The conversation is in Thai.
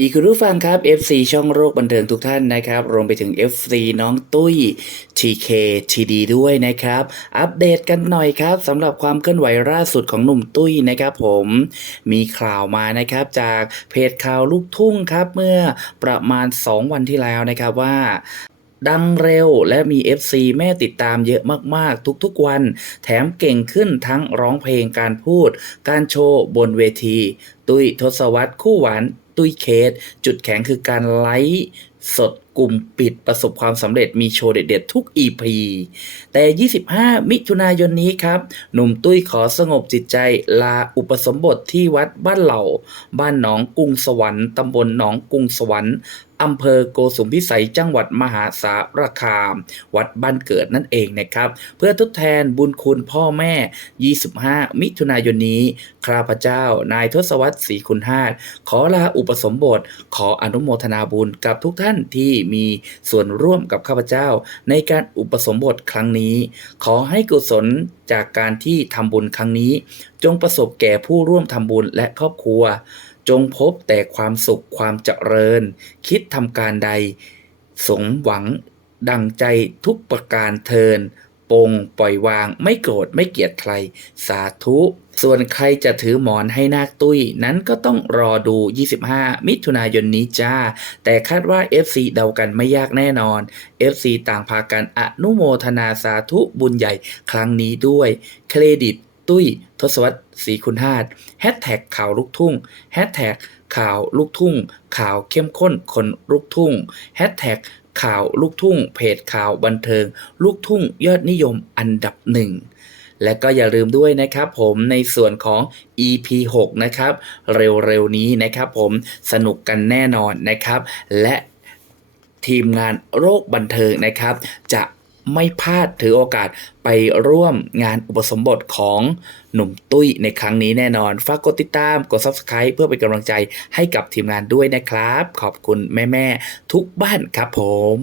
ดีคุณผู้ฟังครับ FC ช่องโรคบันเทิงทุกท่านนะครับ รวมไปถึง FC น้องตุ้ย TK TD ด้วยนะครับ อัปเดตกันหน่อยครับสำหรับความเคลื่อนไหวล่าสุดของหนุ่มตุ้ยนะครับ ผมมีข่าวมานะครับจากเพจข่าวลูกทุ่งครับเมื่อประมาณ 2 วันที่แล้วนะครับว่าดังเร็วและมี FC แม่ติดตามเยอะมากๆ ทุกๆวัน แถมเก่งขึ้นทั้งร้องเพลงการพูด การโชว์บนเวที ตุ้ยทศวรรษคู่หวาน ตุ้ยเคส จุดแข็งคือการไลฟ์ สดกลุ่มปิดประสบความสำเร็จมีโชว์เด็ดๆ ทุก EP แต่ 25 มิถุนายนนี้ครับ หนุ่มตุ้ยขอสงบจิตใจลาอุปสมบทที่วัดบ้านเหล่า บ้านหนองกรุงสวรรค์ตำบลหนองกรุงสวรรค์อำเภอโกสุมพิสัยจังหวัดมหาสารคาม วัดบ้านเกิดนั่นเองนะครับ เพื่อทดแทนบุญคุณพ่อแม่ 25 มิถุนายนนี้ข้าพเจ้านายทศวรรษศรีคุณหาขอลาอุปสมบท ขออนุโมทนาบุญกับทุกท่านที่มีส่วนร่วมกับข้าพเจ้า ในการอุปสมบทครั้งนี้ ขอให้กุศลจากการที่ทำบุญครั้งนี้ จงประสบแก่ผู้ร่วมทำบุญและครอบครัว จงพบแต่ความสุขความเจริญ คิดทำการใด สมหวังดังใจทุกประการเทิน ปลงปล่อยวาง ไม่โกรธไม่เกลียดใคร สาธุ ส่วนใครจะถือหมอนให้นาคตุ้ย นั้นก็ต้องรอดู 25 มิถุนายนนี้จ้า แต่คาดว่า FC เดากันไม่ยากแน่นอน FC ต่างพากันอนุโมทนาสาธุบุญใหญ่ครั้งนี้ด้วย เครดิตตุ้ย ทศวรรษศรีคุณหาฏแฮชแท็กข่าวลูกทุ่งแฮชแท็กข่าวลูกทุ่ง ข่าวเข้มข้นคนลูกทุ่งแฮชแท็ก ข่าวลูกทุ่ง เพจข่าวบันเทิง ลูกทุ่งยอดนิยมอันดับหนึ่งและก็อย่าลืมด้วยนะครับผมในส่วนของ EP 6 นะครับ เร็วๆนี้นะครับผมสนุกกันแน่นอนนะครับ และทีมงานโรคบันเทิงนะครับ จะ ไม่พลาดถือโอกาสไปร่วมงานอุปสมบทของหนุ่มตุ้ยในครั้งนี้แน่นอน ฝากกดติดตาม กด Subscribe เพื่อเป็นกำลังใจให้กับทีมงานด้วยนะครับ ขอบคุณแม่ ๆ ทุกบ้านครับผม